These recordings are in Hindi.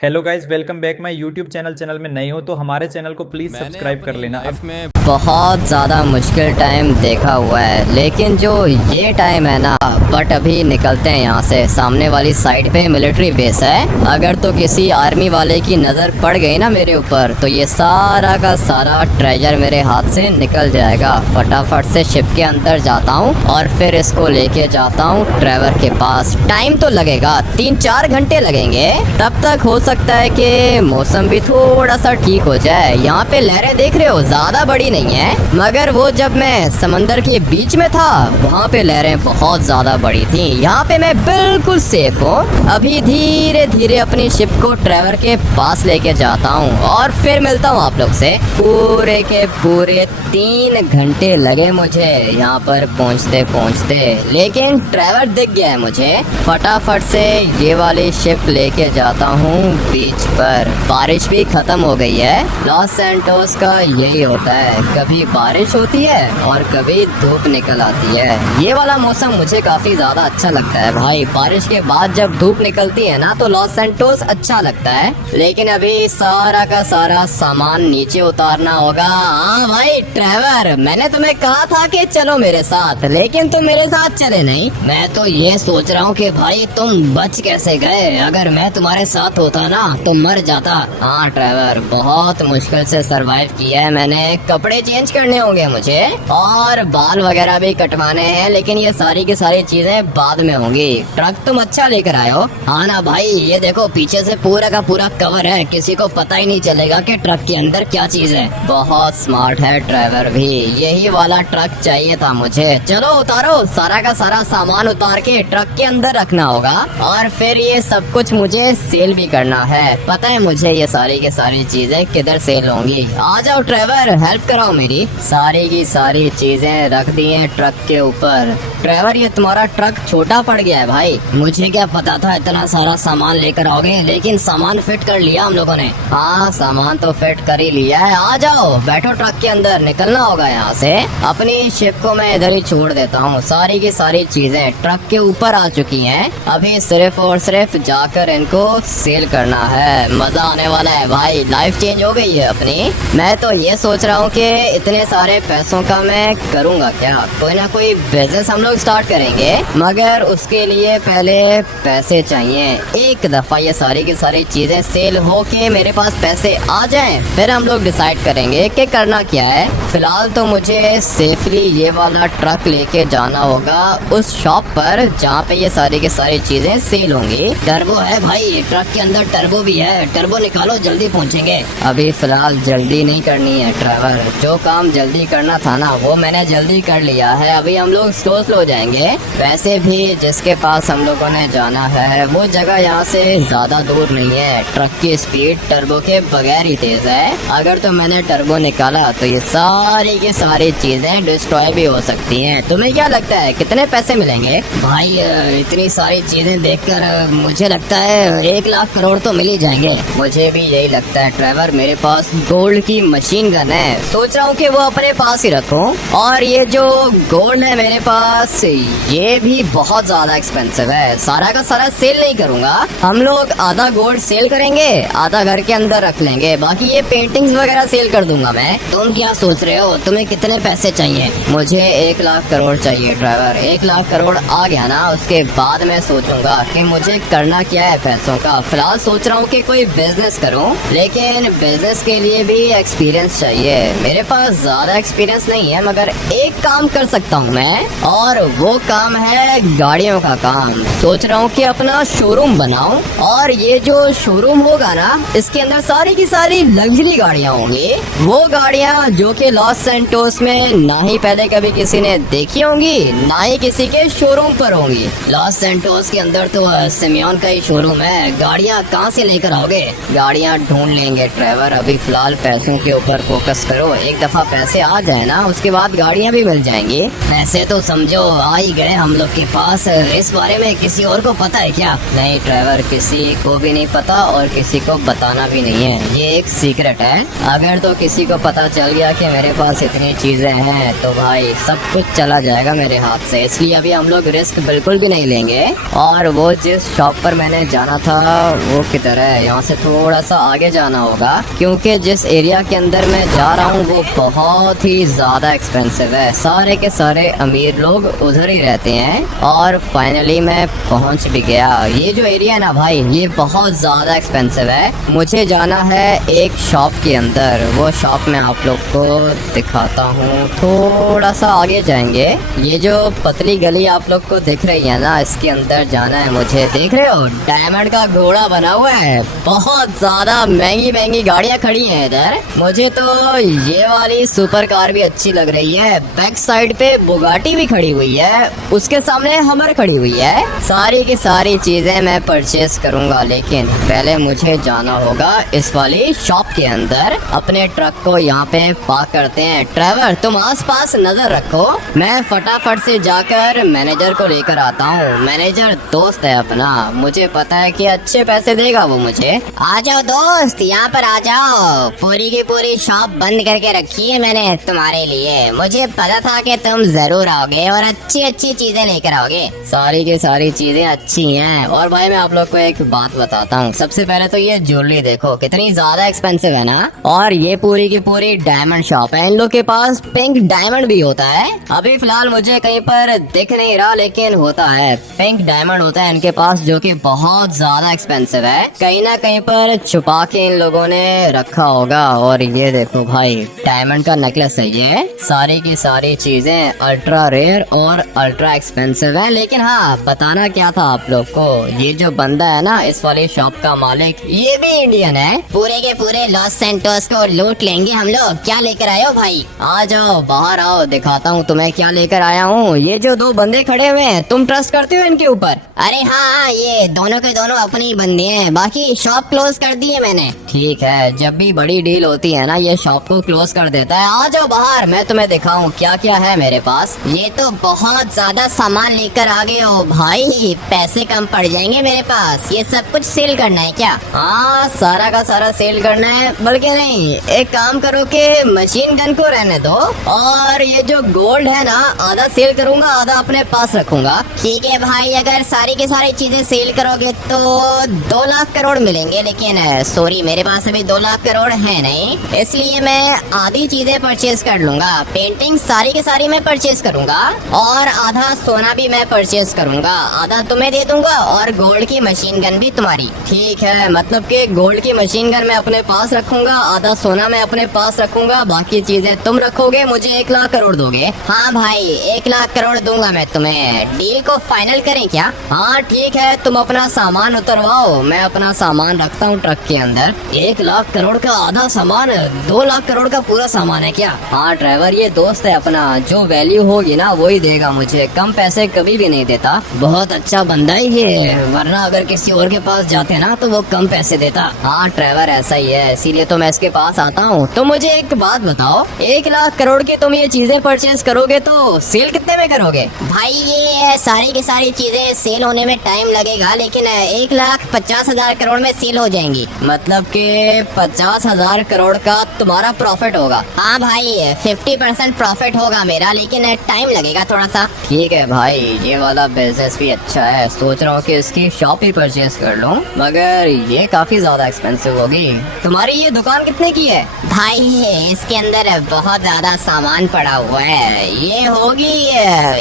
Hello guys, welcome back my YouTube channel में नए हो तो हमारे चैनल को प्लीज़ सब्सक्राइब कर लेना। लाइफ में बहुत ज़्यादा मुश्किल टाइम देखा हुआ है, लेकिन जो ये टाइम है ना, बट अभी निकलते हैं यहाँ से। सामने वाली साइड पे मिलिट्री बेस है। अगर तो किसी आर्मी वाले की नज़र पड़ गई ना मेरे ऊपर, तो ये सारा का सारा ट्रेजर मेरे हाथ से निकल जाएगा। फटाफट से शिप के अंदर जाता हूँ और फिर इसको लेके जाता हूँ ट्रेवर के पास। टाइम तो लगेगा, 3-4 घंटे लगेंगे। तब तक हो सकता है कि मौसम भी थोड़ा सा ठीक हो जाए। यहाँ पे लहरें देख रहे हो, ज्यादा बड़ी नहीं है, मगर वो जब मैं समंदर के बीच में था वहाँ पे लहरें बहुत ज्यादा बड़ी थी। यहाँ पे मैं बिल्कुल सेफ हूँ। अभी धीरे धीरे अपनी शिप को ट्रेवर के पास लेके जाता हूँ और फिर मिलता हूँ आप लोग से। पूरे के पूरे 3 घंटे लगे मुझे यहाँ पर पहुँचते पहुँचते, लेकिन ट्रेवर दिख गया है मुझे। फटाफट से ये वाली शिप लेके जाता हूँ बीच पर। बारिश भी खत्म हो गई है। लॉस सैंटोस का यही होता है, कभी बारिश होती है और कभी धूप निकल आती है। ये वाला मौसम मुझे काफी ज्यादा अच्छा लगता है भाई। बारिश के बाद जब धूप निकलती है ना, तो लॉस सैंटोस अच्छा लगता है। लेकिन अभी सारा का सारा सामान नीचे उतारना होगा। हाँ भाई ट्रेवर, मैंने तुम्हें कहा था कि चलो मेरे साथ, लेकिन तुम मेरे साथ चले नहीं। मैं तो ये सोच रहा हूँ कि भाई तुम बच कैसे गए। अगर मैं तुम्हारे साथ होता ना तो मर जाता। हाँ ट्रेवर, बहुत मुश्किल से सरवाइव किया है मैंने। कपड़े चेंज करने होंगे मुझे और बाल वगैरह भी कटवाने हैं, लेकिन ये सारी की सारी चीजें बाद में होंगी। ट्रक तुम अच्छा लेकर आए हो। हाँ ना भाई, ये देखो पीछे से पूरा का पूरा कवर है, किसी को पता ही नहीं चलेगा कि ट्रक के अंदर क्या चीज है। बहुत स्मार्ट है ड्राइवर भी। यही वाला ट्रक चाहिए था मुझे। चलो उतारो, सारा का सारा सामान उतार के ट्रक के अंदर रखना होगा और फिर ये सब कुछ मुझे सेल भी करना है। पता है मुझे ये सारी की सारी चीजें किधर सेल होंगी। आ जाओ ड्राइवर, हेल्प कराओ मेरी। सारी की सारी चीजें रख दी हैं ट्रक के ऊपर। ड्राइवर, ये तुम्हारा ट्रक छोटा पड़ गया है भाई। मुझे क्या पता था इतना सारा सामान लेकर आओगे, लेकिन सामान फिट कर लिया हम लोगों ने। हाँ, सामान तो फिट कर ही लिया है। आ जाओ, बैठो ट्रक के अंदर। निकलना होगा यहाँ से। अपनी शिप को मैं इधर ही छोड़ देता हूँ। सारी की सारी चीजें ट्रक के ऊपर आ चुकी हैं। अभी सिर्फ और सिर्फ जाकर इनको सेल करना है। मजा आने वाला है भाई। लाइफ चेंज हो गई है अपनी। मैं तो ये सोच रहा हूँ कि इतने सारे पैसों का मैं करूँगा क्या, कोई ना कोई बिजनेस हम लोग स्टार्ट करेंगे, मगर उसके लिए पहले पैसे चाहिए। एक दफा ये सारी की सारी चीजें सेल हो के मेरे पास पैसे आ जाएं, फिर हम लोग डिसाइड करेंगे कि करना क्या है। फिलहाल तो मुझे सेफली ये वाला ट्रक लेके जाना होगा उस शॉप पर जहाँ पे ये सारी की सारी चीजें सेल होंगी। टर्बो है भाई, ट्रक के अंदर टर्बो भी है। टर्बो निकालो, जल्दी पहुंचेंगे। अभी फिलहाल जल्दी नहीं करनी है ड्राइवर। जो काम जल्दी करना था ना, वो मैंने जल्दी कर लिया है। अभी हम लोग स्लो जाएंगे। वैसे भी जिसके पास हम लोगों ने जाना है वो जगह यहाँ से ज्यादा दूर नहीं है। ट्रक की स्पीड टर्बो के बगैर ही तेज है। अगर तो मैंने टर्बो निकाला तो ये सारी की सारी चीजें डिस्ट्रॉय भी हो सकती हैं। तुम्हें क्या लगता है कितने पैसे मिलेंगे भाई? इतनी सारी चीजें देखकर मुझे लगता है 1 लाख करोड़ तो मिल ही जाएंगे। मुझे भी यही लगता है ड्राइवर। मेरे पास गोल्ड की मशीन गन है, सोच रहा हूँ कि वो अपने पास ही रखूं। और ये जो गोल्ड है मेरे पास, ये भी बहुत ज्यादा एक्सपेंसिव है। सारा का सारा सेल नहीं करूंगा। हम लोग आधा गोल्ड सेल करेंगे, आधा घर के अंदर रख लेंगे, बाकी ये पेंटिंग्स वगैरह सेल कर दूंगा मैं। तुम क्या सोच रहे हो, तुम्हें कितने पैसे चाहिए? मुझे 1 लाख करोड़ चाहिए ड्राइवर। 1 लाख करोड़ आ गया ना, उसके बाद मैं सोचूंगा कि मुझे करना क्या है पैसों का। फिलहाल सोच रहा हूँ कि कोई बिजनेस करूँ, लेकिन बिजनेस के लिए भी एक्सपीरियंस चाहिए। मेरे पास ज्यादा एक्सपीरियंस नहीं है, मगर एक काम कर सकता हूँ मैं, और वो काम है गाड़ियों का काम। सोच रहा हूँ कि अपना शोरूम बनाऊं, और ये जो शोरूम होगा ना, इसके अंदर सारी की सारी लग्जरी गाड़ियाँ होंगी। वो गाड़ियाँ जो कि लॉस सैंटोस में ना ही पहले कभी किसी ने देखी होंगी, ना ही किसी के शोरूम पर होंगी। लॉस सैंटोस के अंदर तो सिमियोन का ही शोरूम है। गाड़ियाँ कहाँ से लेकर आओगे? गाड़ियाँ ढूंढ लेंगे ड्राइवर। अभी फिलहाल पैसों के ऊपर फोकस करो। एक दफा पैसे आ जाए ना, उसके बाद गाड़ियाँ भी मिल जाएंगी। ऐसे तो समझो आ ही गए हम लोग के पास। इस बारे में किसी और को पता है क्या? नहीं ड्राइवर, किसी को भी नहीं पता और किसी को बताना भी नहीं है, ये एक सीक्रेट है। अगर तो किसी को पता चल गया कि मेरे पास इतनी चीजें हैं तो भाई सब कुछ चला जाएगा मेरे हाथ से। इसलिए अभी हम लोग रिस्क बिल्कुल भी नहीं लेंगे। और वो जिस शॉप पर मैंने जाना था वो किधर है? यहाँ से थोड़ा सा आगे जाना होगा, क्योंकि जिस एरिया के अंदर मैं जा रहा हूँ वो बहुत ही ज्यादा एक्सपेंसिव है। सारे के सारे अमीर लोग उधर ही रहते हैं। और फाइनली मैं पहुँच भी गया। ये जो एरिया है ना भाई, ये बहुत ज्यादा एक्सपेंसिव है। मुझे जाना है एक शॉप के अंदर। वो शॉप में आप लोग को दिखाता हूँ। थोड़ा सा आगे जाएंगे। ये जो पतली गली आप लोग को दिख रही है ना, इसके अंदर जाना है मुझे। देख रहे हो डायमंड का घोड़ा बना हुआ है। बहुत ज्यादा महंगी महंगी गाड़ियाँ खड़ी हैं इधर। मुझे तो ये वाली सुपर कार भी अच्छी लग रही है। बैक साइड पे बुगाटी भी खड़ी हुई है, उसके सामने हमर खड़ी हुई है। सारी की सारी चीजें मैं परचेस करूंगा, लेकिन पहले मुझे जाना होगा इस वाली शॉप के अंदर। अपने ट्रक को यहाँ पे पार्क करते हैं। ड्राइवर तुम आसपास नजर रखो, मैं फटाफट से जाकर मैनेजर को लेकर आता हूँ। मैनेजर दोस्त है अपना, मुझे पता है कि अच्छे पैसे देगा वो मुझे। आ जाओ दोस्त, यहाँ पर आ जाओ। पूरी की पूरी शॉप बंद करके रखी है मैंने तुम्हारे लिए। मुझे पता था कि तुम जरूर आओगे और अच्छी अच्छी चीजें लेकर आओगे। सारी की सारी चीजें अच्छी हैं। और भाई मैं आप लोग को एक बात बताता हूँ। सबसे पहले तो ये ज्वेलरी देखो कितनी ज्यादा एक्सपेंसिव है ना। और ये पूरी की पूरी डायमंड शॉप है। इन लोग के पास पिंक डायमंड भी होता है। अभी फिलहाल मुझे कहीं पर दिख नहीं रहा, लेकिन होता है। पिंक डायमंड होता है इनके पास, जो कि बहुत ज्यादा एक्सपेंसिव है। कहीं ना कहीं पर छुपा के इन लोगों ने रखा होगा। और ये देखो भाई डायमंड का नेकलेस है ये। सारी की सारी चीजें अल्ट्रा रेयर और अल्ट्रा एक्सपेंसिव है। लेकिन हाँ, बताना क्या था आप लोग को, ये जो बंदा है ना इस वाली शॉप का मालिक, ये भी इंडियन है। पूरे के पूरे लॉस सैंटोस को लूट लेंगे हम लोग। क्या लेकर आए हो भाई? आ जाओ बाहर आओ, दिखाता हूँ तुम्हें क्या लेकर आया हूँ। ये जो दो बंदे खड़े हुए हैं, तुम ट्रस्ट करते हो इनके ऊपर? अरे हाँ, ये दोनों के दोनों अपने ही बंदे हैं। बाकी शॉप क्लोज कर दी है मैंने। ठीक है, जब भी बड़ी डील होती है ना ये शॉप को क्लोज कर देता है। आ जाओ बाहर, मैं तुम्हें दिखाऊं क्या क्या है मेरे पास। ये तो बहुत ज्यादा सामान लेकर आ गए हो भाई। पैसे कम पड़ जाएंगे मेरे पास। ये सब कुछ सेल करना है क्या? हाँ, सारा का सारा सेल करना है। बल्कि नहीं, एक काम करो कि मशीन गन को रहने दो, और ये जो गोल्ड है ना आधा सेल करूंगा, आधा अपने पास रखूंगा। ठीक है भाई, अगर सारी की सारी चीजें सेल करोगे तो 2 लाख करोड़ मिलेंगे। लेकिन सॉरी, मेरे पास अभी 2 लाख करोड़ है नहीं, इसलिए मैं आधी चीजें परचेज कर लूंगा। पेंटिंग सारी की सारी मैं परचेज करूंगा, और आधा सोना भी मैं परचेज करूंगा। आधा तुम्हें दे दूंगा और गोल्ड की मशीन गन भी तुम्हारी। ठीक है, मतलब कि गोल्ड की मशीन गन मैं अपने पास रखूंगा, आधा सोना मैं अपने पास रखूंगा, बाकी चीजें तुम रखोगे। मुझे 1 लाख करोड़ दोगे? हाँ भाई, 1 लाख करोड़ दूंगा मैं तुम्हें। डील को फाइनल करें क्या? हाँ ठीक है, तुम अपना सामान उतरवाओ, मैं अपना सामान रखता हूँ ट्रक के अंदर। 1 लाख करोड़ का आधा सामान, 2 लाख करोड़ का पूरा सामान है क्या? हाँ ड्राइवर, ये दोस्त है अपना, जो वैल्यू होगी ना वही देगा मुझे। कम पैसे कभी भी नहीं देता। बहुत अच्छा बंदा है ये, वरना अगर किसी और के पास जाते ना तो वो कम पैसे देता। हाँ ड्राइवर, ऐसा ही है, इसीलिए तो मैं इसके पास आता हूँ। तो मुझे एक बात बताओ, 1 लाख करोड़ की तुम ये चीजें परचेज करोगे तो सेल कितने में करोगे? भाई ये सारी की सारी चीजें सेल होने में टाइम लगेगा, लेकिन 1,50,000 करोड़ में सेल हो जाएंगी। मतलब कि 50,000 करोड़ का तुम्हारा प्रॉफिट होगा? हाँ भाई, 50% प्रॉफिट होगा मेरा, लेकिन टाइम लगेगा थोड़ा सा। ठीक है भाई, ये वाला बिजनेस भी अच्छा है। सोच रहा हूँ कि इसकी शॉप ही परचेज कर लूँ, मगर ये काफी ज्यादा एक्सपेंसिव होगी। तुम्हारी ये दुकान कितने की है? भाई इसके अंदर बहुत ज्यादा सामान पड़ा हुआ है। ये होगी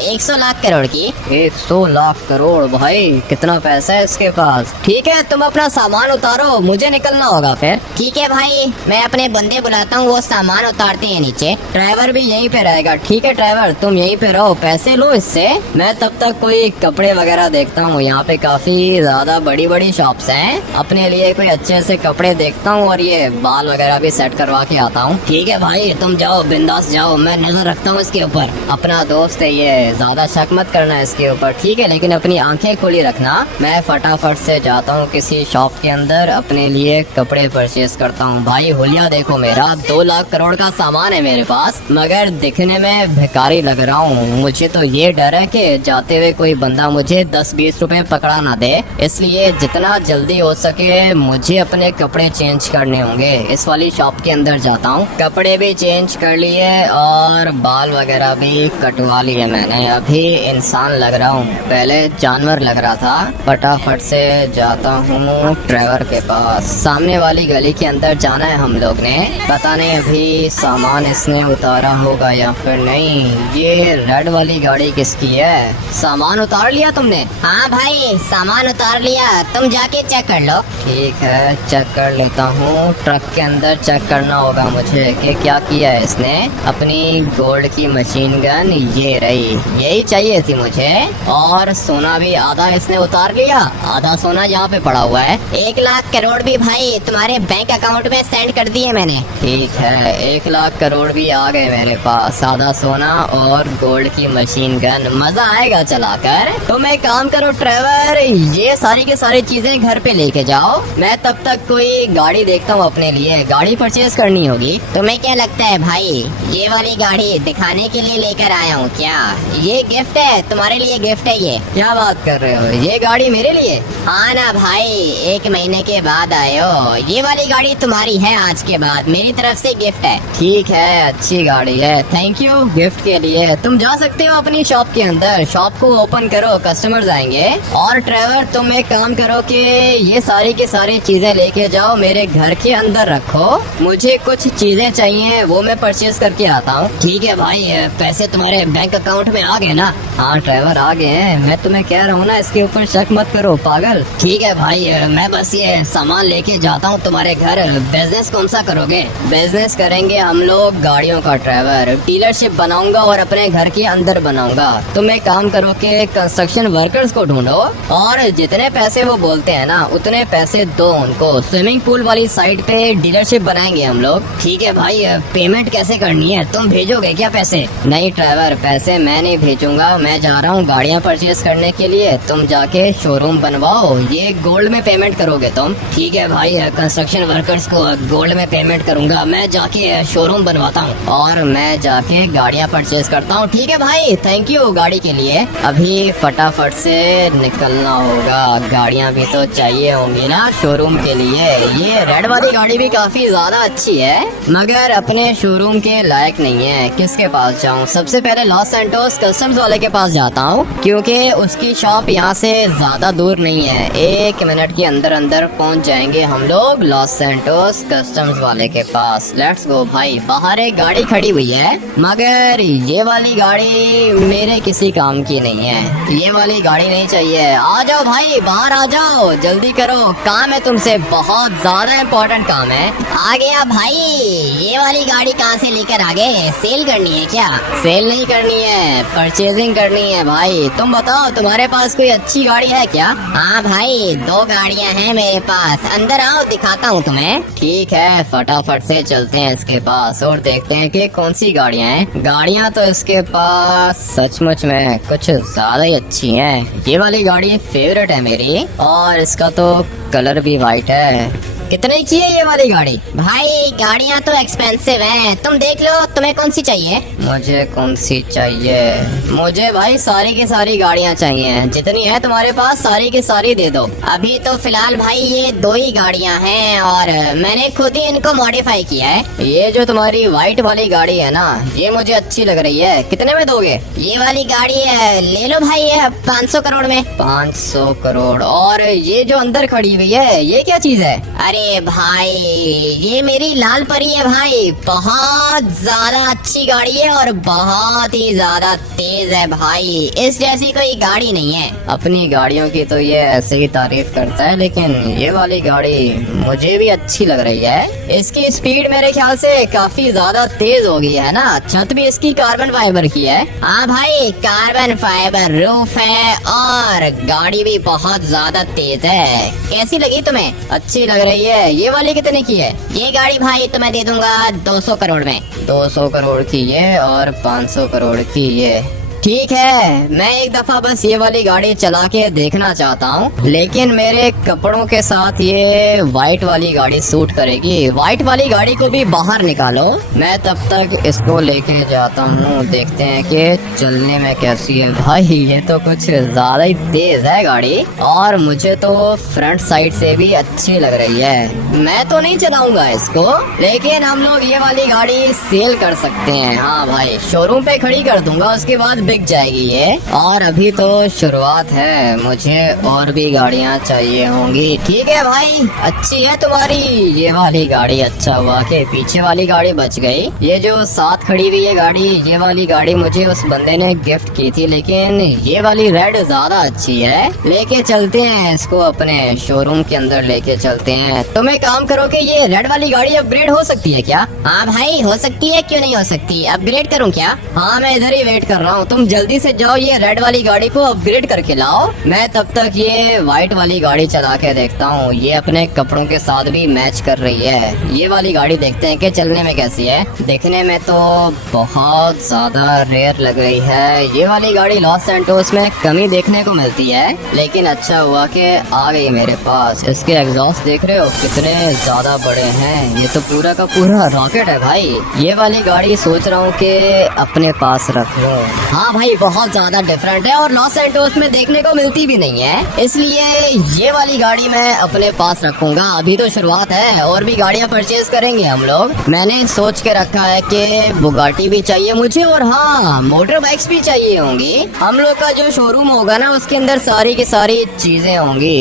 100 लाख करोड़ की। 100 लाख करोड़? भाई कितना पैसा है इसके पास। ठीक है, तुम अपना सामान उतारो, मुझे निकलना होगा फिर। ठीक है भाई, मैं अपने बंदे बुलाता हूँ, वो सामान उतारते हैं नीचे। ड्राइवर भी यहीं पे रहेगा। ठीक है ड्राइवर, तुम यहीं पे रहो, पैसे लो इससे। मैं तब तक कोई कपड़े वगैरह देखता हूँ। यहाँ पे काफी ज्यादा बड़ी बड़ी शॉप्स हैं, अपने लिए कोई अच्छे से कपड़े देखता हूँ, और ये बाल वगैरह भी सेट करवा के आता हूँ। ठीक है भाई, तुम जाओ, बिंदास जाओ, मैं नजर रखता हूँ इसके ऊपर। अपना दोस्त है ये, ज्यादा शक मत करना इसके ऊपर, ठीक है? लेकिन अपनी आंखें खुली रखना। मैं फटाफट से जाता हूँ किसी शॉप के अंदर, अपने लिए कपड़े परचेज करता हूँ। भाई हुलिया देखो मेरा, 2 लाख करोड़ का सामान है मेरे पास, मगर दिखने में भिखारी लग रहा हूँ। मुझे तो ये डर है कि जाते हुए कोई बंदा मुझे 10-20 रुपए पकड़ा ना दे, इसलिए जितना जल्दी हो सके मुझे अपने कपड़े चेंज करने होंगे। इस वाली शॉप के अंदर जाता हूँ। कपड़े भी चेंज कर लिए और बाल वगैरह भी कटवा लिए मैंने। अभी इंसान लग रहा हूँ, पहले जानवर लग रहा था। फटाफट से जाता हूँ ड्राइवर के पास। सामने वाली गली के अंदर जाना है हम लोग ने। पता नहीं अभी सामान इसने उतारा होगा या फिर नहीं। ये रेड वाली गाड़ी किसकी है? सामान उतार लिया तुमने? हाँ भाई, सामान उतार लिया, तुम जाके चेक कर लो। ठीक है, चेक कर लेता हूँ। ट्रक के अंदर चेक करना होगा मुझे कि क्या किया है इसने। अपनी गोल्ड की मशीन गन ये रही, यही चाहिए थी मुझे। और सोना भी आधा इसने उतार लिया, आधा सोना यहाँ पे पड़ा हुआ है। 1 लाख करोड़ भी भाई तुम्हारे बैंक अकाउंट में सेंड कर दिए मैंने। ठीक है, 1 लाख करोड़ भी आ गए मेरे पास, आधा सोना और गोल्ड की मशीन गन। मजा आएगा चलाकर। तुम एक काम करो ड्राइवर, ये सारी की सारी चीजें घर पे लेके जाओ। मैं तब तक कोई गाड़ी देखता हूँ अपने लिए, गाड़ी परचेज करनी होगी। तुम्हें क्या लगता है भाई, ये वाली गाड़ी दिखाने के लिए लेकर आया हूँ क्या? ये गिफ्ट है, तुम्हारे लिए गिफ्ट है ये। क्या बात कर रहे हो, ये गाड़ी मेरे लिए? हाँ ना भाई, 1 महीने के बाद आए हो। ये वाली गाड़ी तुम्हारी है आज के बाद, मेरी तरफ से गिफ्ट है। ठीक है, अच्छी गाड़ी है, थैंक यू गिफ्ट के लिए। तुम जा सकते हो अपनी शॉप के अंदर, शॉप को ओपन करो, कस्टमर्स आएंगे। और ड्राइवर तुम एक काम करो कि ये सारी की सारी चीजें लेके जाओ, मेरे घर के अंदर रखो। मुझे कुछ चीजें चाहिए, वो मैं परचेज करके आता हूँ। ठीक है भाई, पैसे तुम्हारे बैंक अकाउंट में आ गए ना? हाँ ड्राइवर आ गए हैं, मैं तुम्हें कह रहा हूँ ना, इसके ऊपर शक मत करो पागल। ठीक है भाई, मैं बस ये सामान लेके जाता हूँ तुम्हारे घर। बिजनेस कौन सा करोगे? बिजनेस करेंगे हम लोग गाड़ियों का ड्राइवर, डीलरशिप बनाऊंगा और अपने घर के अंदर बनाऊंगा। तुम एक काम करो कि कंस्ट्रक्शन वर्कर्स को ढूंढो और जितने पैसे वो बोलते हैं ना उतने पैसे दो उनको। स्विमिंग पूल वाली साइड पे डीलरशिप बनाएंगे हम लोग। ठीक है भाई, पेमेंट कैसे करनी है? तुम भेजोगे क्या पैसे? नहीं ड्राइवर, पैसे मैं नहीं भेजूंगा, मैं जा रहा हूँ गाड़ियाँ परचेज करने के लिए। तुम जाके शोरूम बनवाओ, ये गोल्ड में पेमेंट करोगे तुम। ठीक है भाई, कंस्ट्रक्शन वर्कर्स को गोल्ड में पेमेंट करूंगा, मैं जाके शोरूम बनवाता हूँ और मैं जाके गाड़ियाँ परचेज करता हूँ। ठीक है भाई, थैंक यू गाड़ी के लिए। अभी फटाफट से निकलना होगा, गाड़ियाँ भी तो चाहिए होंगी ना शोरूम के लिए। ये रेड वाली गाड़ी भी काफी ज्यादा अच्छी है, मगर अपने शोरूम के लायक नहीं है। किसके पास जाऊँ? सबसे पहले लॉस सैंटोस कस्टम्स वाले के पास जाता हूँ, क्योंकि उसकी शॉप यहाँ से ज्यादा दूर नहीं है। 1 मिनट के अंदर अंदर पहुँच जाएंगे हम लोग लॉस सैंटोस कस्टम्स वाले के पास। लेट्स गो भाई। बाहर एक गाड़ी खड़ी हुई है, मगर ये वाली गाड़ी मेरे किसी काम की नहीं है। ये वाली गाड़ी नहीं चाहिए। आ जाओ भाई, बाहर आ जाओ, जल्दी करो, काम है तुमसे, बहुत ज्यादा इम्पोर्टेंट काम है। आ गया भाई। ये वाली गाड़ी कहाँ से लेकर आ गए? सेल करनी है क्या? सेल नहीं करनी है, परचेजिंग करनी है भाई। तुम बताओ, तुम्हारे पास कोई अच्छी गाड़ी है क्या? हाँ भाई, 2 गाड़ियाँ हैं मेरे पास, अंदर आओ दिखाता हूँ तुम्हें। ठीक है, फटाफट से चलते हैं इसके पास और देखते हैं कि कौन सी गाड़ियाँ हैं। गाड़ियाँ तो इसके पास सचमुच में कुछ ज्यादा ही अच्छी हैं। ये वाली गाड़ी फेवरेट है मेरी और इसका तो कलर भी वाइट है। कितने की है ये वाली गाड़ी? भाई गाड़ियाँ तो एक्सपेंसिव हैं, तुम देख लो तुम्हें कौन सी चाहिए। मुझे कौन सी चाहिए? मुझे भाई सारी की सारी गाड़ियाँ चाहिए, जितनी है तुम्हारे पास सारी की सारी दे दो। अभी तो फिलहाल भाई ये 2 ही गाड़ियाँ हैं और मैंने खुद ही इनको मॉडिफाई किया है। ये जो तुम्हारी व्हाइट वाली गाड़ी है ना, ये मुझे अच्छी लग रही है। कितने में दोगे? ये वाली गाड़ी है, ले लो भाई, 500 करोड़ में। 500 करोड़? और ये जो अंदर खड़ी हुई है ये क्या चीज है? अरे भाई, ये मेरी लाल परी है भाई, बहुत ज्यादा अच्छी गाड़ी है और बहुत ही ज्यादा तेज है भाई, इस जैसी कोई गाड़ी नहीं है। अपनी गाड़ियों की तो ये ऐसे ही तारीफ करता है, लेकिन ये वाली गाड़ी मुझे भी अच्छी लग रही है। इसकी स्पीड मेरे ख्याल से काफी ज्यादा तेज हो गई है ना। छत भी इसकी कार्बन फाइबर की है। हाँ भाई, कार्बन फाइबर रूफ है और गाड़ी भी बहुत ज्यादा तेज है। कैसी लगी तुम्हें? अच्छी लग रही है। ये वाली कितने की है? ये गाड़ी भाई तुम्हें दे दूंगा 200 करोड़ में। 200 करोड़ की ये और 500 करोड़ की ये। ठीक है, मैं एक दफा बस ये वाली गाड़ी चला के देखना चाहता हूँ, लेकिन मेरे कपड़ों के साथ ये व्हाइट वाली गाड़ी सूट करेगी। व्हाइट वाली गाड़ी को भी बाहर निकालो, मैं तब तक इसको लेके जाता हूँ, देखते हैं कि चलने में कैसी है। भाई ये तो कुछ ज्यादा ही तेज है गाड़ी, और मुझे तो फ्रंट साइड से भी अच्छी लग रही है। मैं तो नहीं चलाऊंगा इसको, लेकिन हम लोग ये वाली गाड़ी सेल कर सकते हैं। हाँ भाई, शोरूम पे खड़ी कर दूंगा, उसके बाद बिक जाएगी ये। और अभी तो शुरुआत है, मुझे और भी गाड़ियाँ चाहिए होंगी। ठीक है भाई, अच्छी है तुम्हारी ये वाली गाड़ी। अच्छा हुआ कि पीछे वाली गाड़ी बच गई। ये जो साथ खड़ी हुई है गाड़ी, ये वाली गाड़ी मुझे उस बंदे ने गिफ्ट की थी, लेकिन ये वाली रेड ज्यादा अच्छी है। लेके चलते हैं इसको अपने शोरूम के अंदर, लेके चलते हैं। तुम एक काम करो कि ये रेड वाली गाड़ी अपग्रेड हो सकती है क्या? हाँ भाई, हो सकती है, क्यों नहीं हो सकती। अपग्रेड करूँ क्या? हाँ, मैं इधर ही वेट कर रहा हूँ, तुम जल्दी से जाओ, ये रेड वाली गाड़ी को अपग्रेड करके लाओ। मैं तब तक ये व्हाइट वाली गाड़ी चला के देखता हूँ, ये अपने कपड़ों के साथ भी मैच कर रही है। ये वाली गाड़ी देखते हैं कि चलने में कैसी है। देखने में तो बहुत ज्यादा रेयर लग रही है। ये वाली गाड़ी लॉस सैंटोस में कमी देखने को मिलती है, लेकिन अच्छा हुआ कि आ गई मेरे पास। इसके एग्जॉस्ट देख रहे हो कितने ज्यादा बड़े हैं, ये तो पूरा का पूरा रॉकेट है भाई। ये वाली गाड़ी सोच रहा हूँ कि अपने पास रख लूं। हाँ भाई, बहुत ज्यादा डिफरेंट है और लॉस सैंटोस में देखने को मिलती भी नहीं है, इसलिए ये वाली गाड़ी मैं अपने पास रखूंगा। अभी तो शुरुआत है, और भी गाड़ियाँ परचेज करेंगे हम लोग। मैंने सोच के रखा है कि बुगाटी भी चाहिए मुझे, और हाँ, मोटर बाइक्स भी चाहिए होंगी। हम लोग का जो शोरूम होगा ना, उसके अंदर सारी की सारी चीजें होंगी।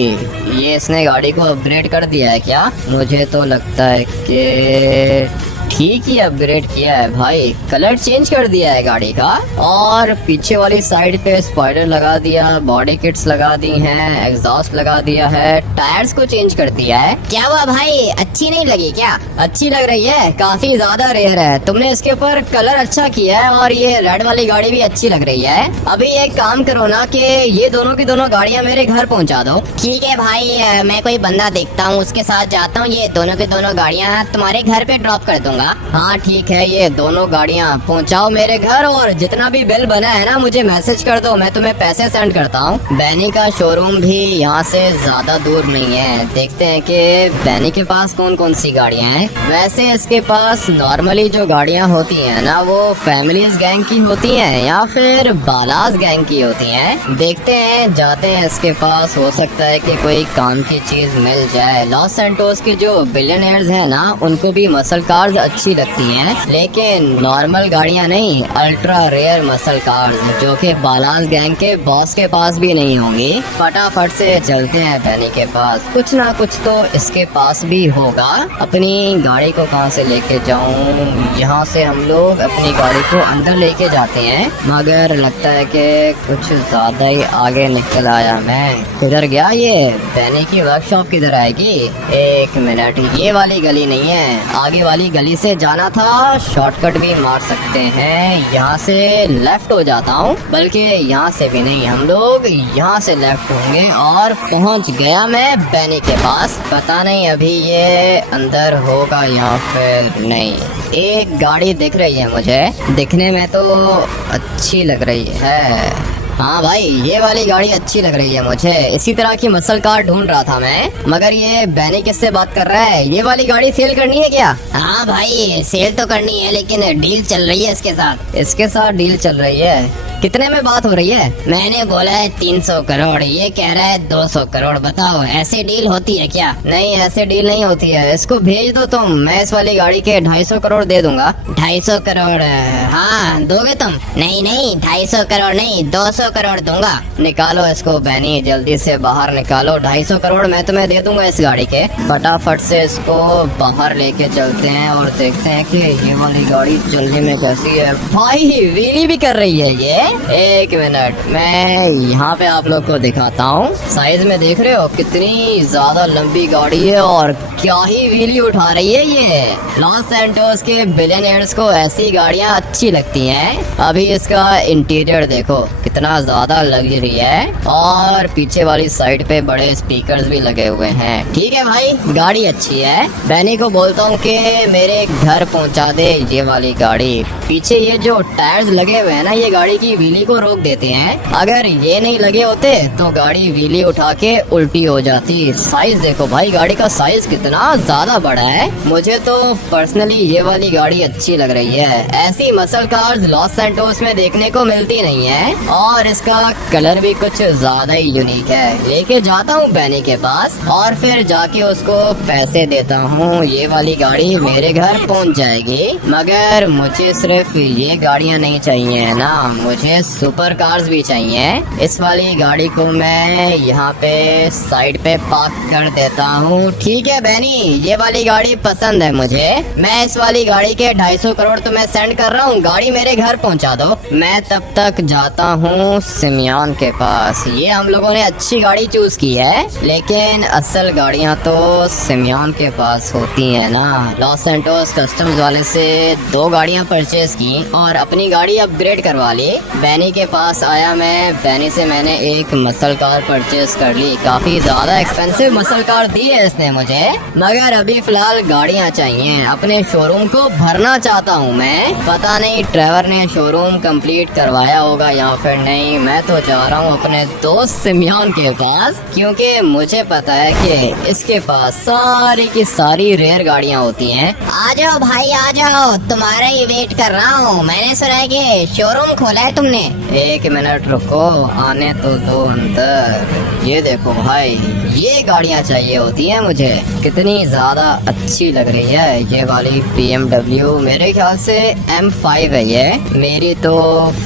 ये इसने गाड़ी को अपग्रेड कर दिया है क्या? मुझे तो लगता है कि ठीक ही अपग्रेड किया है भाई। कलर चेंज कर दिया है गाड़ी का, और पीछे वाली साइड पे स्पॉइलर लगा दिया, बॉडी किट्स लगा दी हैं, एग्जॉस्ट लगा दिया है, टायर्स को चेंज कर दिया है। क्या हुआ भाई, अच्छी नहीं लगी क्या? अच्छी लग रही है, काफी ज्यादा रेयर है। तुमने इसके ऊपर कलर अच्छा किया है, और ये रेड वाली गाड़ी भी अच्छी लग रही है। अभी एक काम करो ना कि ये दोनों की दोनों गाड़ियाँ मेरे घर पहुँचा दो। ठीक है भाई, मैं कोई बंदा देखता हूँ, उसके साथ जाता हूँ, ये दोनों की दोनों गाड़ियाँ तुम्हारे घर पे ड्रॉप कर दूंगा। हाँ ठीक है, ये दोनों गाड़ियाँ पहुँचाओ मेरे घर, और जितना भी बिल बना है ना मुझे मैसेज कर दो, मैं तुम्हें पैसे सेंड करता हूँ। बैनी का शोरूम भी यहाँ से ज्यादा दूर नहीं है। देखते हैं कि बैनी के पास कौन कौन सी गाड़ियाँ हैं। वैसे इसके पास नॉर्मली जो गाड़ियाँ होती हैं ना, वो फैमिलीज गैंग की होती हैं या फिर बालाज गैंग की होती हैं। देखते हैं, जाते हैं इसके पास, हो सकता है कि कोई काम की चीज मिल जाए। लॉस सैंटोस की जो बिलियनियर्स हैं ना, उनको भी मसल कार्स अच्छी लगती हैं, लेकिन नॉर्मल गाड़ियां नहीं, अल्ट्रा रेयर मसल कार्स जो कि बालाज गैंग के बॉस के पास भी नहीं होंगी। फटाफट से चलते हैं बैनी के पास, कुछ ना कुछ तो इसके पास भी होगा। अपनी गाड़ी को कहाँ से लेके जाऊं? यहाँ से हम लोग अपनी गाड़ी को अंदर लेके जाते हैं, मगर लगता है कि कुछ ज्यादा ही आगे निकल आया मैं। किधर गया ये? बैनी की वर्कशॉप किधर आएगी? एक मिनट, ये वाली गली नहीं है, आगे वाली गली से जाना था। शॉर्टकट भी मार सकते हैं, यहाँ से लेफ्ट हो जाता हूँ, बल्कि यहाँ से भी नहीं, हम लोग यहाँ से लेफ्ट होंगे। और पहुँच गया मैं बैनी के पास। पता नहीं अभी ये अंदर होगा या फिर नहीं। एक गाड़ी दिख रही है मुझे, दिखने में तो अच्छी लग रही है। हाँ भाई, ये वाली गाड़ी अच्छी लग रही है मुझे। इसी तरह की मसल कार ढूंढ रहा था मैं, मगर ये बैनी किससे बात कर रहा है? ये वाली गाड़ी सेल करनी है क्या? हाँ भाई, सेल तो करनी है, लेकिन डील चल रही है इसके साथ। इसके साथ डील चल रही है? कितने में बात हो रही है? मैंने बोला है 300 करोड़, ये कह रहा है 200 करोड़। बताओ, ऐसे डील होती है क्या? नहीं, ऐसे डील नहीं होती है। इसको भेज दो तुम, मैं इस वाली गाड़ी के 250 करोड़ दे दूंगा। 250 करोड़? हाँ, दोगे तुम? नहीं नहीं, 250 करोड़ नहीं, 200 करोड़ दूंगा। निकालो इसको बैनी, जल्दी से बाहर निकालो। 250 करोड़ मैं तुम्हें दे दूंगा इस गाड़ी के। फटाफट से इसको बाहर लेके चलते हैं और देखते हैं कि ये वाली गाड़ी चलने में कैसी है। भाई व्हीली भी कर रही है ये। एक मिनट, मैं यहाँ पे आप लोग को दिखाता हूँ। साइज में देख रहे हो कितनी ज्यादा लंबी गाड़ी है, और क्या ही व्हीली उठा रही है ये। लॉस सैंटोस के बिलियनियर्स को ऐसी गाड़ियाँ अच्छी लगती हैं। अभी इसका इंटीरियर देखो कितना ज्यादा लग्जरी है, और पीछे वाली साइड पे बड़े स्पीकर्स भी लगे हुए हैं। ठीक है भाई, गाड़ी अच्छी है। बैनी को बोलता हूँ कि मेरे घर पहुँचा दे ये वाली गाड़ी। पीछे ये जो टायर्स लगे हुए हैं ना, ये गाड़ी की व्हीली को रोक देते हैं। अगर ये नहीं लगे होते तो गाड़ी व्हीली उठा के उल्टी हो जाती। साइज देखो भाई, गाड़ी का साइज कितना ज्यादा बड़ा है। मुझे तो पर्सनली ये वाली गाड़ी अच्छी लग रही है। ऐसी मसल कार्स लॉस सैंटोस में देखने को मिलती नहीं है और इसका कलर भी कुछ ज्यादा ही यूनिक है। लेके जाता हूँ बैनी के पास और फिर जाके उसको पैसे देता हूँ। ये वाली गाड़ी मेरे घर पहुँच जाएगी। मगर मुझे सिर्फ ये गाड़ियाँ नहीं चाहिए ना, मुझे सुपर कार्स भी चाहिए। इस वाली गाड़ी को मैं यहाँ पे साइड पे पार्क कर देता हूँ। ठीक है बैनी, ये वाली गाड़ी पसंद है मुझे। मैं इस वाली गाड़ी के 250 करोड़ तुम्हें सेंड कर रहा हूँ, गाड़ी मेरे घर पहुँचा दो। मैं तब तक जाता हूँ सिमियन के पास। ये हम लोगों ने अच्छी गाड़ी चूज की है, लेकिन असल गाड़ियाँ तो सिमियन के पास होती है ना। लॉस सैंटोस कस्टम्स वाले से 2 गाड़ियाँ परचेज की और अपनी गाड़ी अपग्रेड करवा ली। बैनी के पास आया मैं, बैनी से मैंने एक मसल कार परचेज कर ली। काफी ज्यादा एक्सपेंसिव मसल कार दी है इसने मुझे, मगर अभी फिलहाल गाड़ियाँ चाहिए। अपने शोरूम को भरना चाहता हूँ मैं। पता नहीं ट्रेवर ने शोरूम कंप्लीट करवाया होगा या फिर नहीं। मैं तो जा रहा हूँ अपने दोस्त सिमियन के पास, क्योंकि मुझे पता है कि इसके पास सारी की सारी रेयर गाड़ियाँ होती हैं। आ जाओ भाई आ जाओ, तुम्हारा ही वेट कर रहा हूँ। मैंने सुना है कि शोरूम खोला है तुमने। 1 मिनट रुको, आने तो दो अंदर। ये देखो भाई, ये गाड़ियाँ चाहिए होती हैं मुझे। कितनी ज्यादा अच्छी लग रही है ये वाली BMW। मेरे ख्याल से M5 है ये, मेरी तो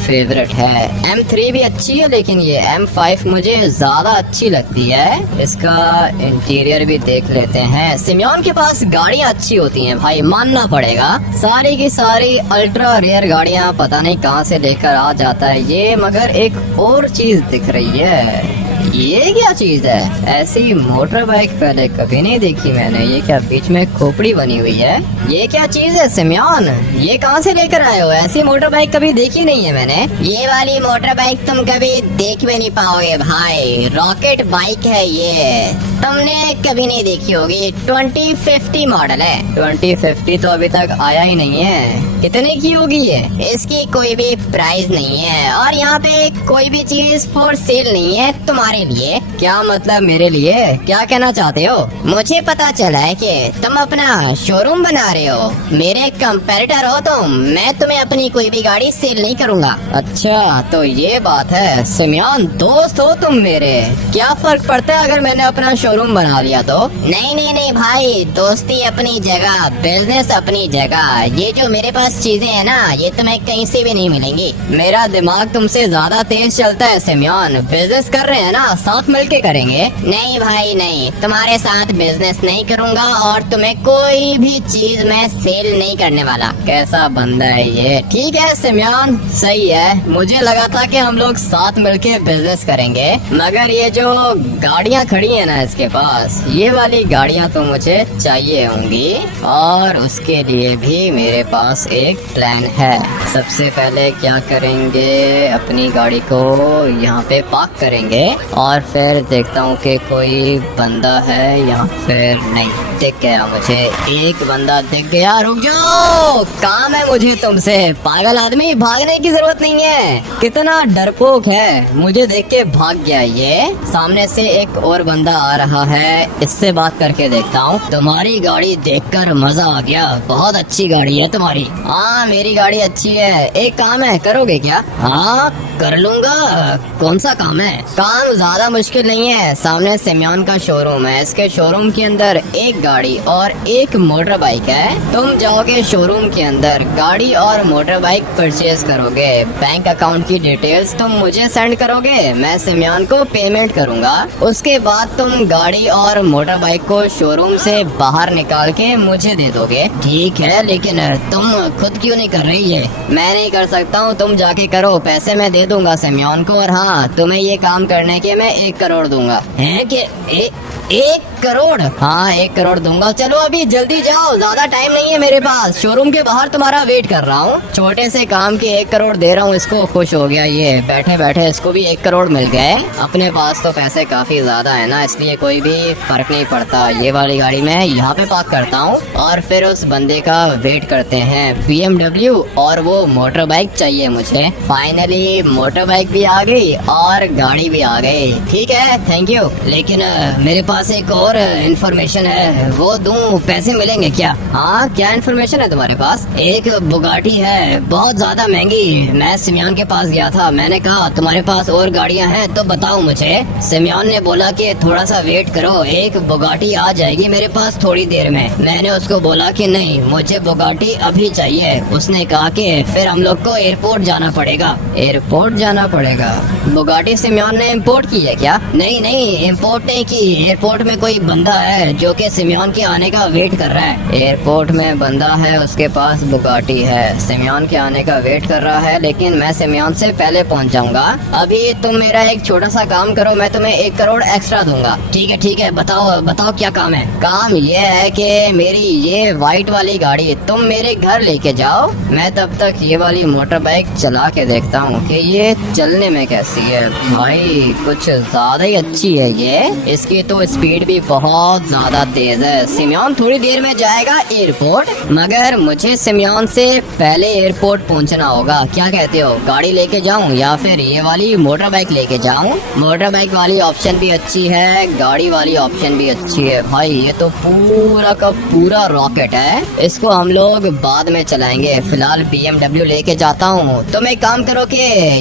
फेवरेट है। M3 भी अच्छी है, लेकिन ये M5 मुझे ज्यादा अच्छी लगती है। इसका इंटीरियर भी देख लेते हैं। सिमियन के पास गाड़ियाँ अच्छी होती हैं भाई, मानना पड़ेगा। सारी की सारी अल्ट्रा रेयर गाड़ियाँ पता नहीं कहाँ से लेकर आ जाता है ये। मगर एक और चीज दिख रही है। ये क्या चीज है? ऐसी मोटर बाइक पहले कभी नहीं देखी मैंने। ये क्या बीच में खोपड़ी बनी हुई है? ये क्या चीज है सिमियन? ये कहाँ से लेकर आए हो? ऐसी मोटर बाइक कभी देखी नहीं है मैंने। ये वाली मोटर बाइक तुम कभी देख भी नहीं पाओगे भाई। रॉकेट बाइक है ये, तुमने कभी नहीं देखी होगी। 2050 मॉडल है। 2050 तो अभी तक आया ही नहीं है। कितने की होगी ये? इसकी कोई भी प्राइस नहीं है और यहाँ पे कोई भी चीज फॉर सेल नहीं है तुम्हारे लिए। क्या मतलब मेरे लिए? क्या कहना चाहते हो? मुझे पता चला है कि तुम अपना शोरूम बना रहे हो। मेरे कंपेटिटर हो तुम। मैं तुम्हें अपनी कोई भी गाड़ी सेल नहीं करूँगा। अच्छा तो ये बात है। सिमियन दोस्त हो तुम मेरे, क्या फर्क पड़ता है अगर मैंने अपना शोरूम बना लिया तो? नहीं नहीं नहीं भाई, दोस्ती अपनी जगह, बिजनेस अपनी जगह। ये जो मेरे पास चीजें हैं ना, ये तुम्हें कहीं से भी नहीं मिलेंगी। मेरा दिमाग तुमसे ज्यादा तेज चलता है सिमियन। बिजनेस कर रहे हैं ना, साथ मिलके करेंगे। नहीं भाई नहीं, तुम्हारे साथ बिजनेस नहीं करूँगा और तुम्हें कोई भी चीज मैं सेल नहीं करने वाला। कैसा बंदा है ये। ठीक है सिमियन, सही है। मुझे लगा था कि हम लोग साथ मिलके बिजनेस करेंगे, मगर ये जो गाड़ियाँ खड़ी है ना इसके पास, ये वाली गाड़ियाँ तो मुझे चाहिए होंगी। और उसके लिए भी मेरे पास एक प्लान है। सबसे पहले क्या करेंगे, अपनी गाड़ी को यहाँ पे पार्क करेंगे और फिर देखता हूँ कि कोई बंदा है या फिर नहीं। दिख गया मुझे, एक बंदा दिख गया। रुक जाओ, काम है मुझे तुमसे। पागल आदमी, भागने की जरूरत नहीं है। कितना डरपोक है, मुझे देख के भाग गया ये। सामने से एक और बंदा आ रहा है, इससे बात करके देखता हूँ। तुम्हारी गाड़ी देखकर मजा आ गया, बहुत अच्छी गाड़ी है तुम्हारी। हाँ मेरी गाड़ी अच्छी है। एक काम है, करोगे क्या? हाँ कर लूंगा। कौन सा काम है? काम ज्यादा मुश्किल नहीं है। सामने सिमियन का शोरूम है, इसके शोरूम के अंदर एक गाड़ी और एक मोटर बाइक है। तुम जाओगे शोरूम के अंदर, गाड़ी और मोटर बाइक परचेज करोगे। बैंक अकाउंट की डिटेल्स तुम मुझे सेंड करोगे, मैं सिमियन को पेमेंट करूंगा। उसके बाद तुम गाड़ी और मोटर बाइक को शोरूम से बाहर निकाल के मुझे दे दोगे। ठीक है, लेकिन तुम खुद क्यों नहीं कर रही है? मैं नहीं कर सकता हूँ, तुम जाके करो। पैसे मैं दे दूंगा सिमियन को, और हाँ तुम्हें ये काम करने के मैं 1 करोड़ दूंगा। है कि 1 करोड़? हाँ 1 करोड़ दूंगा। चलो अभी जल्दी जाओ, ज्यादा टाइम नहीं है मेरे पास, शोरूम के बाहर तुम्हारा वेट कर रहा हूँ। छोटे से काम के 1 करोड़ दे रहा हूँ इसको, खुश हो गया ये। बैठे बैठे इसको भी 1 करोड़ मिल गए। अपने पास तो पैसे काफी ज्यादा है ना, इसलिए कोई भी फर्क नहीं पड़ता। ये वाली गाड़ी मैं यहाँ पे पार्क करता हूँ और फिर उस बंदे का वेट करते हैं। BMW और वो मोटर बाइक चाहिए मुझे। फाइनली मोटर बाइक भी आ गई और गाड़ी भी आ गई। ठीक है, थैंक यू। लेकिन मेरे पास एक और इन्फॉर्मेशन है, वो दूं? पैसे मिलेंगे क्या? हाँ, क्या इन्फॉर्मेशन है तुम्हारे पास? एक बुगाटी है, बहुत ज्यादा महंगी। मैं सिमियन के पास गया था, मैंने कहा तुम्हारे पास और गाड़ियाँ हैं तो बताओ मुझे। सिमियन ने बोला कि थोड़ा सा वेट करो, एक बुगाटी आ जाएगी मेरे पास थोड़ी देर में। मैंने उसको बोला कि नहीं, मुझे बुगाटी अभी चाहिए। उसने कहा कि फिर हम लोग को एयरपोर्ट जाना पड़ेगा। एयरपोर्ट जाना पड़ेगा? बुगाटी सिमियन ने इम्पोर्ट की है क्या? नहीं नहीं, इम्पोर्ट नहीं की। एयरपोर्ट में कोई बंदा है जो कि सिमियन के आने का वेट कर रहा है। एयरपोर्ट में बंदा है, उसके पास बुगाटी है, सिमियन के आने का वेट कर रहा है, लेकिन मैं सिमियन से पहले पहुंच जाऊंगा। अभी तुम मेरा एक छोटा सा काम करो, मैं तुम्हें 1 करोड़ एक्स्ट्रा दूंगा। ठीक है, बताओ बताओ क्या काम है? काम ये है कि मेरी ये व्हाइट वाली गाड़ी तुम मेरे घर लेके जाओ। मैं तब तक ये वाली मोटर बाइक चला के देखता हूँ कि ये चलने में कैसी है। भाई कुछ ज्यादा ही अच्छी है ये, इसकी तो स्पीड भी बहुत ज्यादा तेज है। सिमियन थोड़ी देर में जाएगा एयरपोर्ट, मगर मुझे सिमियन से पहले एयरपोर्ट पहुंचना होगा। क्या कहते हो, गाड़ी लेके जाऊं या फिर ये वाली मोटर बाइक लेके जाऊं? मोटर बाइक वाली ऑप्शन भी अच्छी है, गाड़ी वाली ऑप्शन भी अच्छी है। भाई ये तो पूरा का पूरा रॉकेट है, इसको हम लोग बाद में चलाएंगे। फिलहाल BMW लेके जाता हूँ। तुम एक काम करो कि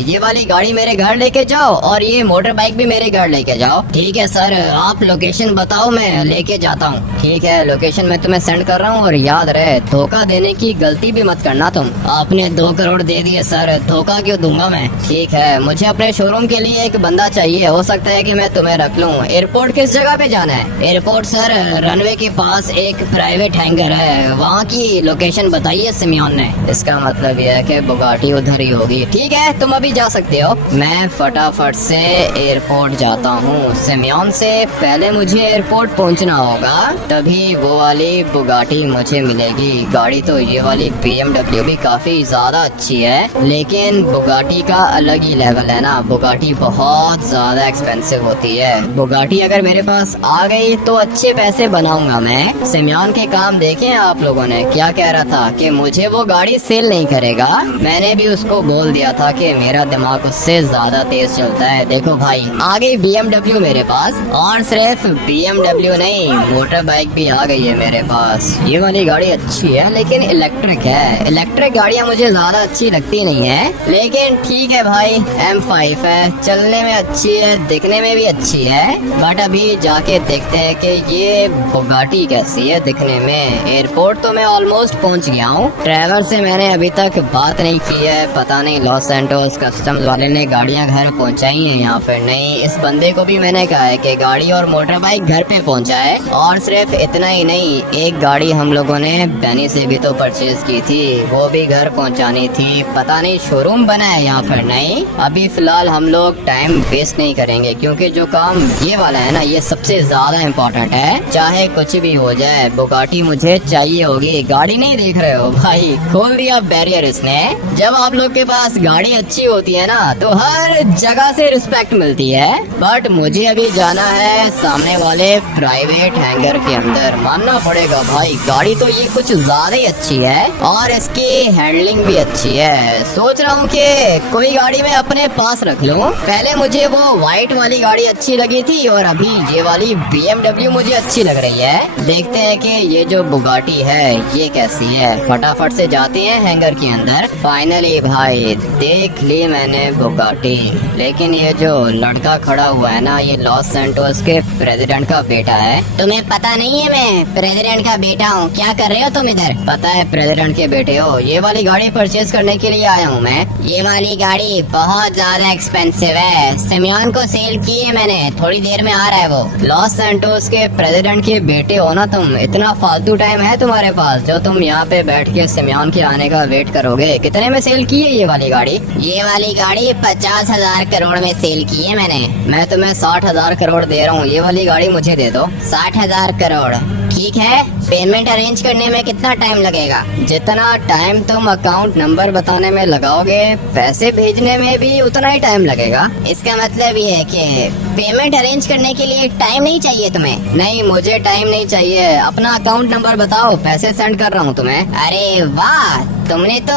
ये वाली गाड़ी मेरे घर लेके जाओ और ये मोटर बाइक भी मेरे घर लेके जाओ। ठीक है सर, आप लोकेशन बताओ, मैं लेके जाता हूँ। ठीक है, लोकेशन मैं तुम्हें सेंड कर रहा हूँ। और याद रहे, धोखा देने की गलती भी मत करना तुम। आपने 2 करोड़ दे दिए सर, धोखा क्यों दूंगा मैं? ठीक है, मुझे अपने शोरूम के लिए एक बंदा चाहिए, हो सकता है कि मैं तुम्हें रख लूँ। एयरपोर्ट किस जगह पे जाना है? एयरपोर्ट सर रनवे के पास एक प्राइवेट हैंगर है, वहाँ की लोकेशन बताइए सिमियन ने। इसका मतलब यह है कि बुगाटी उधर ही होगी। ठीक है, तुम अभी जा सकते हो। मैं फटाफट से एयरपोर्ट जाता हूँ। सिमियन से पहले मुझे एयरपोर्ट पहुँचना होगा, तभी वो वाली बुगाटी मुझे मिलेगी। गाड़ी तो ये वाली BMW भी काफी ज्यादा अच्छी है, लेकिन बुगाटी का अलग ही लेवल है ना। बुगाटी बहुत ज्यादा एक्सपेंसिव होती है। बुगाटी अगर मेरे पास आ गई तो अच्छे पैसे बनाऊंगा मैं। सिमियन के काम देखे आप लोगों ने, क्या कह रहा था कि मुझे वो गाड़ी सेल नहीं करेगा। मैंने भी उसको बोल दिया था कि मेरा दिमाग उससे ज्यादा तेज चलता है। देखो भाई, आ गई BMW मेरे पास, और सिर्फ BMW नहीं, मोटर बाइक भी आ गई है मेरे पास। ये वाली गाड़ी अच्छी है लेकिन इलेक्ट्रिक है। इलेक्ट्रिक गाड़ियाँ मुझे ज्यादा अच्छी लगती नहीं है, लेकिन ठीक है भाई, M5 है, चलने में अच्छी है, दिखने में भी अच्छी है। बट अभी जाके देखते हैं कि ये बुगाटी कैसी है दिखने में। एयरपोर्ट तो मैं ऑलमोस्ट पहुंच गया हूँ। ड्राइवर से मैंने अभी तक बात नहीं की है, पता नहीं लॉस सैंटोस कस्टम्स वाले ने गाड़ियाँ घर पहुँचाई हैं या फिर नहीं। इस बंदे को भी मैंने कहा है कि गाड़ी और मोटर बाइक घर पे पहुँचाए। और सिर्फ इतना ही नहीं, एक गाड़ी हम लोगों ने बेनी से भी तो परचेज की थी, वो भी घर पहुँचानी थी। पता नहीं शोरूम बना है या फिर नहीं। अभी फिलहाल हम लोग टाइम वेस्ट नहीं करेंगे, क्योंकि जो काम ये वाला है ना, ये सबसे ज्यादा इम्पोर्टेंट है। चाहे कुछ भी हो जाए, बुगाटी मुझे चाहिए होगी। गाड़ी नहीं देख रहे हो भाई, खोल दिया बैरियर इसने। जब आप लोग के पास गाड़ी अच्छी होती है ना, तो हर जगह से रिस्पेक्ट मिलती है। बट मुझे अभी जाना है सामने वाले प्राइवेट हैंगर के अंदर। मानना पड़ेगा भाई, गाड़ी तो ये कुछ ज्यादा ही अच्छी है और इसकी हैंडलिंग भी अच्छी है। सोच रहा हूँ कि कोई गाड़ी में अपने पास रख लूँ। पहले मुझे वो व्हाइट वाली गाड़ी अच्छी लगी थी और अभी ये वाली BMW मुझे अच्छी लग रही है। देखते हैं कि ये जो बुगाटी है ये कैसी है। फटाफट से जाते हैं हैंगर के अंदर। फाइनली भाई देख ली मैंने बुगाटी, लेकिन ये जो लड़का खड़ा हुआ है ना, ये लॉस सैंटोस के प्रेसिडेंट का बेटा है। तुम्हें पता नहीं है मैं प्रेसिडेंट का बेटा हूँ? क्या कर रहे हो तुम इधर? पता है प्रेसिडेंट के बेटे हो। ये वाली गाड़ी परचेज करने के लिए आया हूँ मैं। ये वाली गाड़ी बहुत ज्यादा एक्सपेंसिव है, सिमियन को सेल की है मैंने, थोड़ी देर में आ रहा है वो। लॉस सैंटोस के प्रेसिडेंट के बेटे हो ना तुम? इतना फालतू टाइम है तुम्हारे पास जो तुम यहाँ पे बैठ के सिमियन के आने का वेट करोगे? कितने में सेल की है ये वाली गाड़ी? ये वाली गाड़ी 50,000 करोड़ में सेल की है मैंने। मैं तुम्हें 60,000 करोड़ दे रहा हूँ। ये वाली वाली गाड़ी मुझे दे दो। 60,000 करोड़ ठीक है। पेमेंट अरेंज करने में कितना टाइम लगेगा? जितना टाइम तुम अकाउंट नंबर बताने में लगाओगे, पैसे भेजने में भी उतना ही टाइम लगेगा। इसका मतलब ये है कि पेमेंट अरेंज करने के लिए टाइम नहीं चाहिए तुम्हें? नहीं, मुझे टाइम नहीं चाहिए। अपना अकाउंट नंबर बताओ, पैसे सेंड कर रहा हूँ तुम्हें। अरे वाह, तुमने तो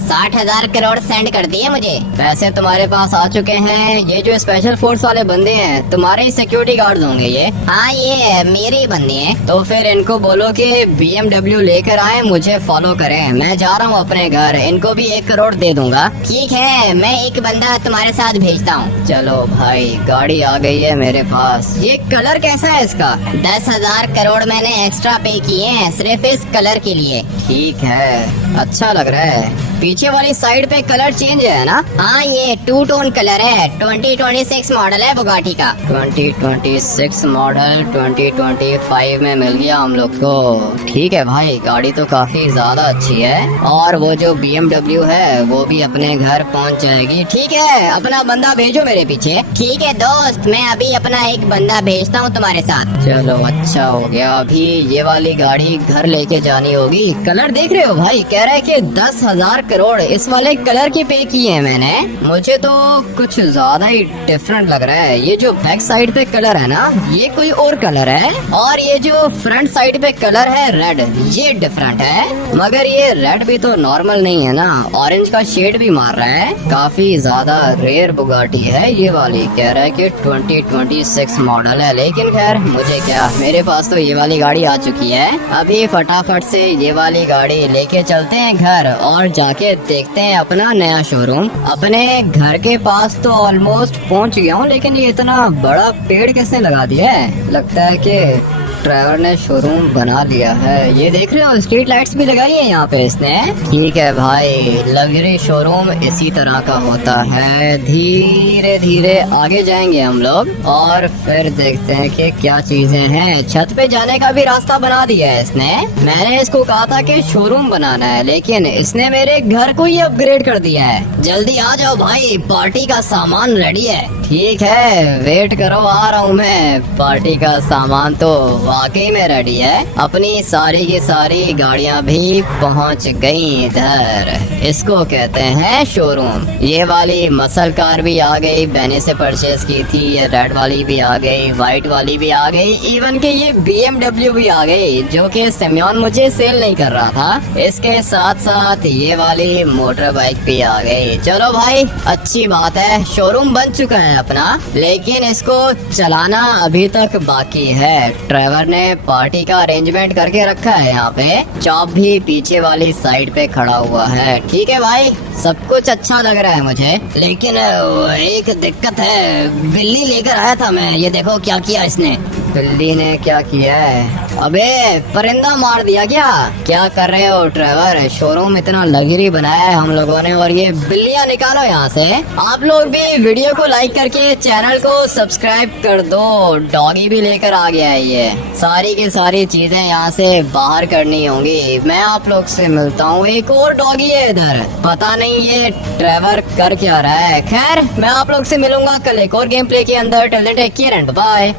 60,000 करोड़ सेंड कर दिए मुझे। पैसे तुम्हारे पास आ चुके हैं। ये जो स्पेशल फोर्स वाले बंदे हैं, तुम्हारे ही सिक्योरिटी गार्ड होंगे ये। हाँ, ये मेरे ही बंदे हैं। तो फिर इनको बोलो कि BMW लेकर आए, मुझे फॉलो करें। मैं जा रहा हूँ अपने घर, इनको भी 1 करोड़ दे दूंगा। ठीक है, मैं एक बंदा तुम्हारे साथ भेजता हूँ। चलो भाई, गाड़ी आ गई है मेरे पास। ये कलर कैसा है इसका? 10,000 करोड़ मैंने एक्स्ट्रा पे किए हैं सिर्फ इस कलर के लिए। ठीक है, अच्छा लग रहा है। पीछे वाली साइड पे कलर चेंज है ना? हाँ, ये 2 टोन कलर है। 2026 मॉडल है बुगाटी का। 2026 मॉडल 2025 में मिल गया हम लोग को। ठीक है भाई, गाड़ी तो काफी ज्यादा अच्छी है। और वो जो BMW है वो भी अपने घर पहुंच जाएगी। ठीक है, अपना बंदा भेजो मेरे पीछे। ठीक है दोस्त, मैं अभी अपना एक बंदा भेजता हूँ तुम्हारे साथ। चलो, अच्छा हो गया। अभी ये वाली गाड़ी घर लेके जानी होगी। कलर देख रहे हो भाई, कह रहा है कि 10,000 करोड़ इस वाले कलर के पे किए हैं मैंने। मुझे तो कुछ ज्यादा ही डिफरेंट लग रहा है। ये जो बैक साइड पे कलर है ना, ये कोई और कलर है। और ये जो फ्रंट साइड पे कलर है रेड, ये डिफरेंट है। मगर ये रेड भी तो नॉर्मल नहीं है ना, ऑरेंज का शेड भी मार रहा है। काफी ज्यादा रेयर बुगाटी है ये वाली। कह रहा है कि 2026 मॉडल है, लेकिन खैर मुझे क्या, मेरे पास तो ये वाली गाड़ी आ चुकी है। अभी फटाफट से ये वाली गाड़ी लेके चलते हैं घर और जाके देखते हैं अपना नया शोरूम। अपने घर के पास तो ऑलमोस्ट पहुंच गया हूँ, लेकिन ये इतना बड़ा पेड़ किसने लगा दिया है? लगता है कि ड्राइवर ने शोरूम बना लिया है। ये देख रहे हो, स्ट्रीट लाइट्स भी लगाई है यहाँ पे इसने। ठीक है भाई, लग्जरी शोरूम इसी तरह का होता है। धीरे धीरे आगे जाएंगे हम लोग और फिर देखते हैं कि क्या चीजें हैं। छत पे जाने का भी रास्ता बना दिया है इसने। मैंने इसको कहा था कि शोरूम बनाना है, लेकिन इसने मेरे घर को ही अपग्रेड कर दिया है। जल्दी आ जाओ भाई, पार्टी का सामान रेडी है। ठीक है, वेट करो, आ रहा हूँ मैं। पार्टी का सामान तो वाकई में रेडी है। अपनी सारी की सारी गाड़ियाँ भी पहुँच गई इधर। इसको कहते हैं शोरूम। ये वाली मसल कार भी आ गई, मैंने से परचेज की थी। ये रेड वाली भी आ गई, व्हाइट वाली भी आ गई, इवन के ये BMW भी आ गई, जो कि सिम्योन मुझे सेल नहीं कर रहा था। इसके साथ साथ ये वाली मोटर बाइक भी आ गई। चलो भाई, अच्छी बात है, शोरूम बन चुका है अपना, लेकिन इसको चलाना अभी तक बाकी है। ड्राइवर ने पार्टी का अरेंजमेंट करके रखा है यहाँ पे। चॉप भी पीछे वाली साइड पे खड़ा हुआ है। ठीक है भाई, सब कुछ अच्छा लग रहा है मुझे, लेकिन एक दिक्कत है। बिल्ली लेकर आया था मैं, ये देखो क्या किया इसने। बिल्ली ने क्या किया है? अबे, परिंदा मार दिया क्या? क्या कर रहे हो ड्राइवर? शोरूम इतना लग्जरी बनाया है हम लोगों ने, और ये बिल्लियाँ निकालो यहाँ से। आप लोग भी वीडियो को लाइक करके चैनल को सब्सक्राइब कर दो। डॉगी भी लेकर आ गया है ये। सारी की सारी चीजें यहाँ से बाहर करनी होंगी। मैं आप लोग से मिलता हूँ। एक और डॉगी है इधर, पता नहीं ये ड्राइवर कर क्या रहा है। खैर, मैं आप लोग से मिलूंगा कल एक और गेम प्ले के अंदर। Till then take care and bye.